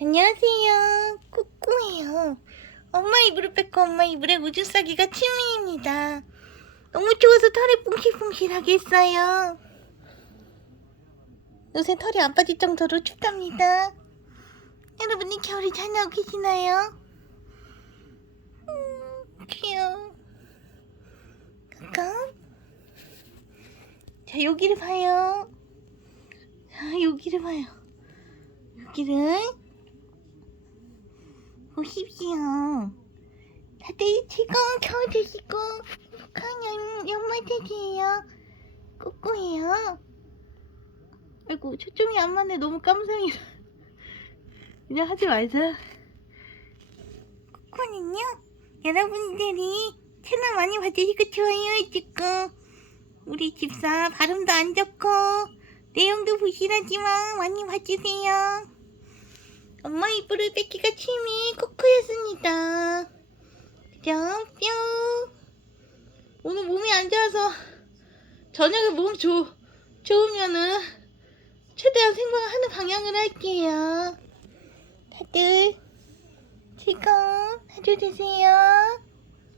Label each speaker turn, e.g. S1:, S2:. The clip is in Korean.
S1: 안녕하세요. 꾸꾸예요. 엄마 이불을 뺏고 엄마 이불에 우주 싸기가 취미입니다. 너무 추워서 털이 뿡실뿡실하게 했어요. 요새 털이 안 빠질 정도로 춥답니다. 여러분이 겨울에 잘 나고 계시나요? 음, 귀여워. 가까? 자, 여기를 봐요. 자, 여기를 봐요. 여기를 보십시오. 다들 즐거운 겨울 되시고 행복한 연, 연말 되세요. 꾸꾸예요. 아이고 초점이 안 맞네. 너무 깜상이라. 그냥 하지 말자. 꾸꾸는요. 여러분들이 채널 많이 봐주시고 좋아요 해주고 우리 집사 발음도 안 좋고 내용도 부실하지만 많이 봐주세요. 엄마 이불을 뺏기가 취미 코코였습니다. 그럼 뿅. 오늘 몸이 안 좋아서 저녁에 몸 좋, 좋으면은 최대한 생방하는 방향을 할게요. 다들 즐거운 하루 되세요.